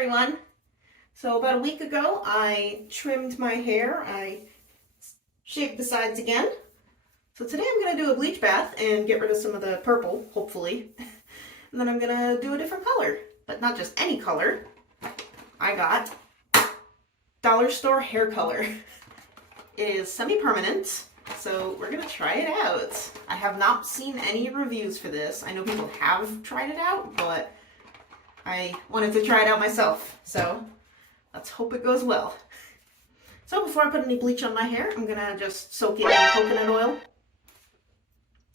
everyone. So about a week ago I trimmed my hair. I shaved the sides again. So today I'm going to do a bleach bath and get rid of some of the purple, hopefully. And then I'm going to do a different color, but not just any color. I got dollar store hair color. It is semi-permanent, so we're going to try it out. I have not seen any reviews for this. I know people have tried it out, but I wanted to try it out myself, so let's hope it goes well. So before I put any bleach on my hair, I'm gonna just soak it in coconut oil.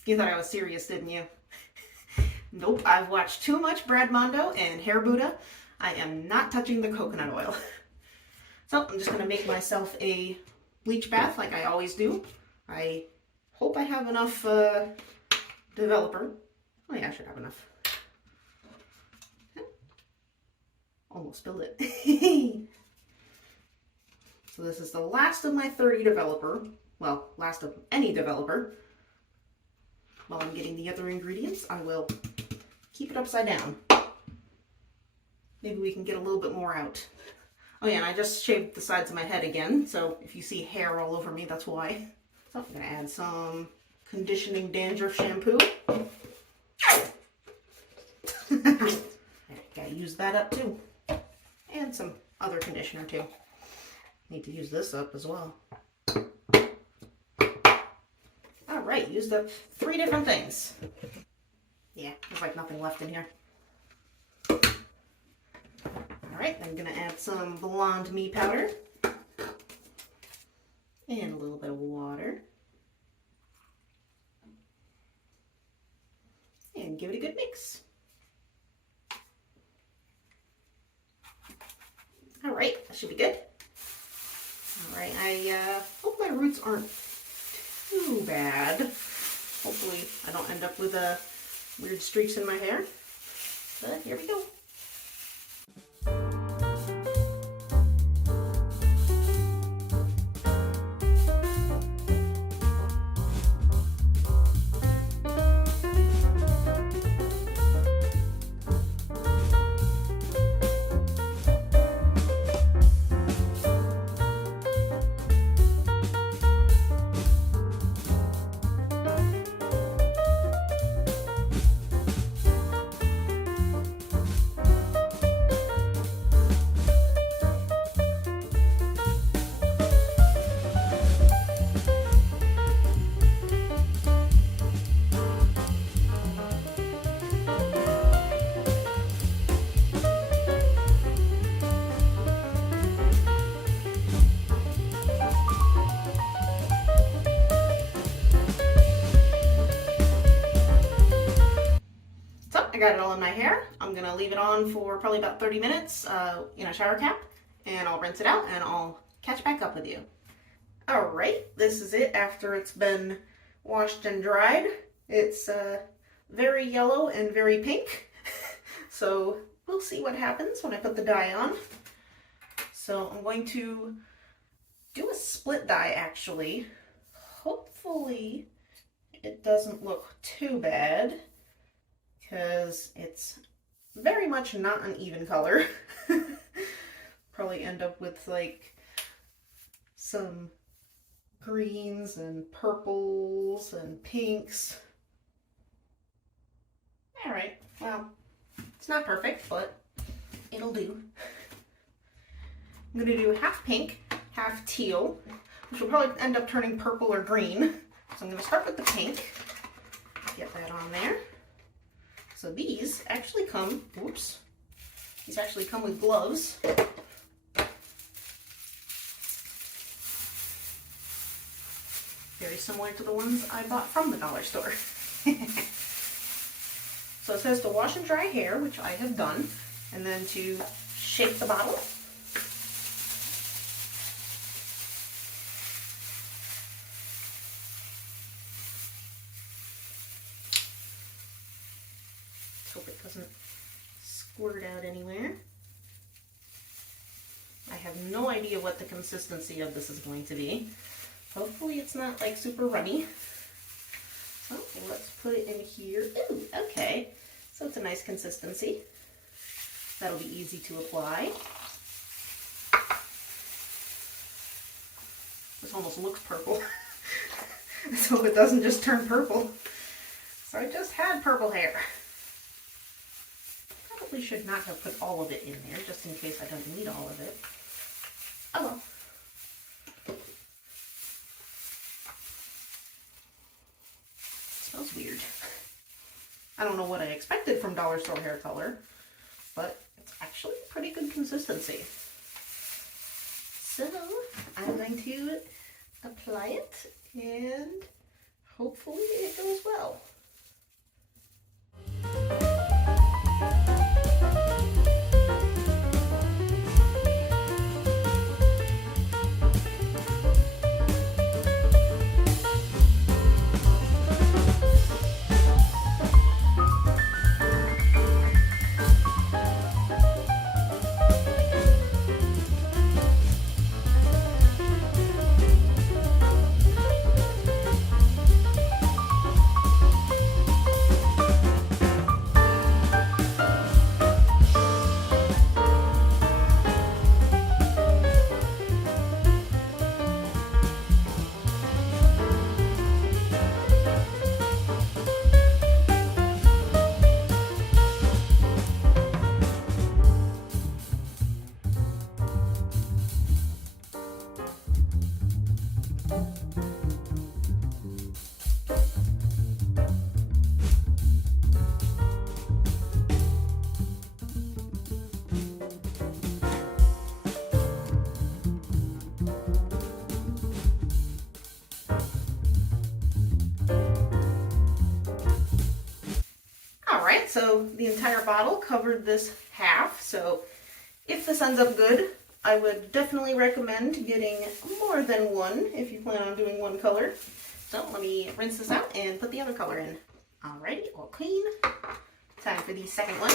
You thought I was serious, didn't you? Nope, I've watched too much Brad Mondo and Hair Buddha. I am not touching the coconut oil. So I'm just gonna make myself a bleach bath like I always do. I hope I have enough developer. Oh yeah, I should have enough. Almost spilled it. So this is the last of my 30 developer. Well, last of any developer. While I'm getting the other ingredients, I will keep it upside down. Maybe we can get a little bit more out. Oh yeah, and I just shaved the sides of my head again, so if you see hair all over me, that's why. So I'm gonna add some conditioning dandruff shampoo. Gotta use that up too. And some other conditioner too. Need to use this up as well. Alright, used up 3 different things. Yeah, there's like nothing left in here. Alright, I'm gonna add some Blonde Me powder. And a little bit of water. And give it a good mix. Alright, that should be good. Alright, I hope my roots aren't too bad. Hopefully I don't end up with weird streaks in my hair. But here we go. I got it all in my hair. I'm going to leave it on for probably about 30 minutes in a shower cap, and I'll rinse it out and I'll catch back up with you. Alright, this is it after it's been washed and dried. It's very yellow and very pink, so we'll see what happens when I put the dye on. So I'm going to do a split dye actually. Hopefully it doesn't look too bad, because it's very much not an even color. Probably end up with like some greens and purples and pinks. Alright, well, it's not perfect, but it'll do. I'm going to do half pink, half teal, which will probably end up turning purple or green. So I'm going to start with the pink, get that on there. So these actually come, whoops, these actually come with gloves. Very similar to the ones I bought from the dollar store. So it says to wash and dry hair, which I have done, and then to shake the bottle. Hope it doesn't squirt out anywhere. I have no idea what the consistency of this is going to be. Hopefully it's not like super runny. So let's put it in here. Ooh, okay. So it's a nice consistency. That'll be easy to apply. This almost looks purple. So it doesn't just turn purple. So I just had purple hair. Probably should not have put all of it in there, just in case I don't need all of it. Oh well. Smells weird. I don't know what I expected from dollar store hair color, but it's actually pretty good consistency. So I'm going to apply it and hopefully it goes well. So the entire bottle covered this half, so if this ends up good, I would definitely recommend getting more than one if you plan on doing one color. So let me rinse this out and put the other color in. Alrighty, all clean. Time for the second one.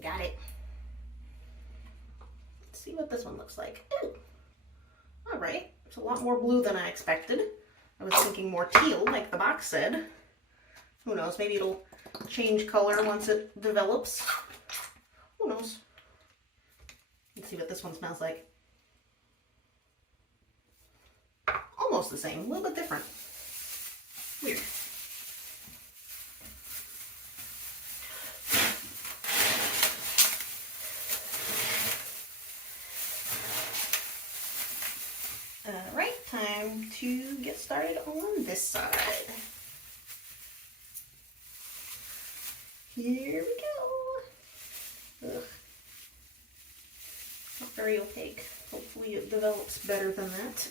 Got it. Let's see what this one looks like. Ooh. All right, it's a lot more blue than I expected. I was thinking more teal, like the box said. Who knows, maybe it'll change color once it develops. Who knows? Let's see what this one smells like. Almost the same, a little bit different. Weird. Alright, time to get started on this side. Here we go. Ugh. Not very opaque. Hopefully it develops better than that.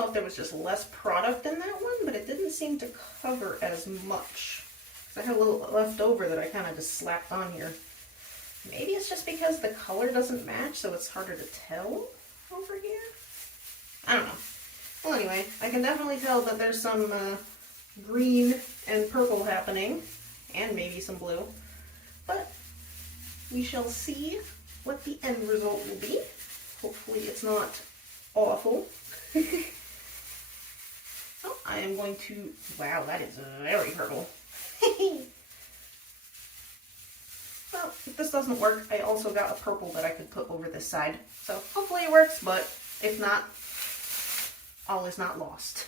If there was just less product in that one, but it didn't seem to cover as much. I had a little left over that I kind of just slapped on here. Maybe it's just because the color doesn't match, so it's harder to tell over here. I don't know. Well, anyway, I can definitely tell that there's some green and purple happening, and maybe some blue. But we shall see what the end result will be. Hopefully it's not awful. So I am going to, wow, that is very purple. Well, if this doesn't work, I also got a purple that I could put over this side. So hopefully it works, but if not, all is not lost.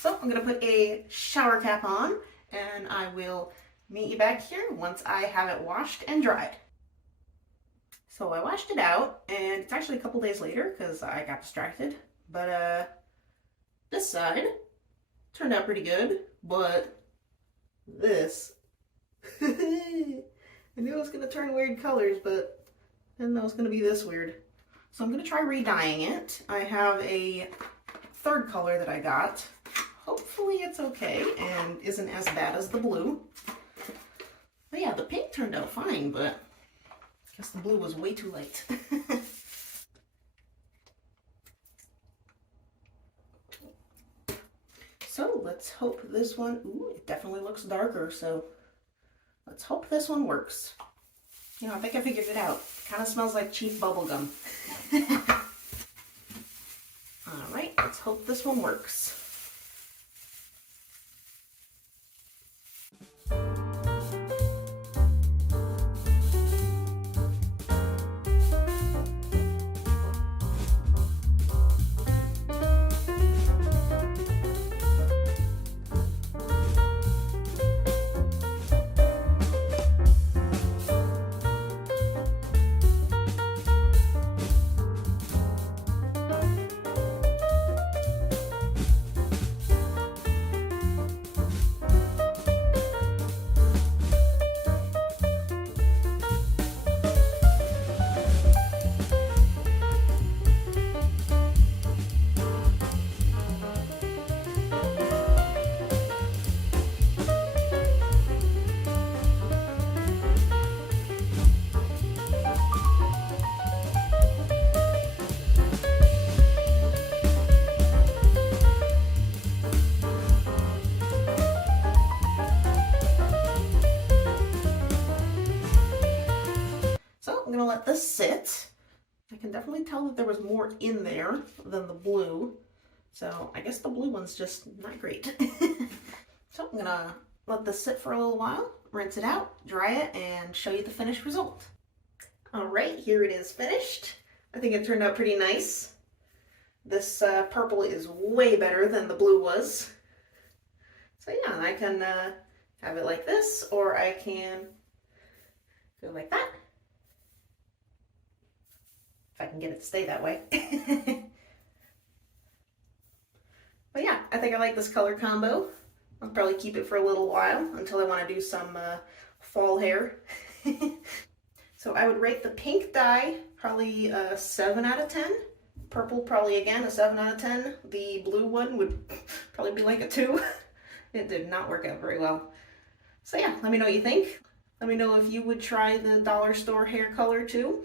So I'm going to put a shower cap on, and I will meet you back here once I have it washed and dried. So I washed it out, and it's actually a couple days later because I got distracted. But this side turned out pretty good, but this, I knew it was going to turn weird colors, but I didn't know it was going to be this weird. So I'm going to try re-dyeing it. I have a third color that I got. Hopefully it's okay and isn't as bad as the blue. But yeah, the pink turned out fine, but I guess the blue was way too light. So let's hope this one, ooh, it definitely looks darker, so let's hope this one works. You know, I think I figured it out. Kind of smells like cheap bubble gum. All right, let's hope this one works. I'm gonna let this sit. I can definitely tell that there was more in there than the blue. So I guess the blue one's just not great. So I'm gonna let this sit for a little while, rinse it out, dry it, and show you the finished result. All right, here it is finished. I think it turned out pretty nice. This purple is way better than the blue was. So yeah, I can have it like this, or I can go like that. If I can get it to stay that way. But yeah, I think I like this color combo. I'll probably keep it for a little while until I want to do some fall hair. So I would rate the pink dye probably a 7 out of 10. Purple probably again a 7 out of 10. The blue one would probably be like a 2. It did not work out very well. So yeah, let me know what you think. Let me know if you would try the dollar store hair color too.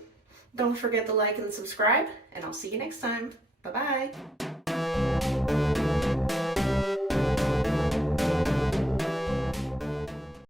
Don't forget to like and subscribe, and I'll see you next time. Bye-bye.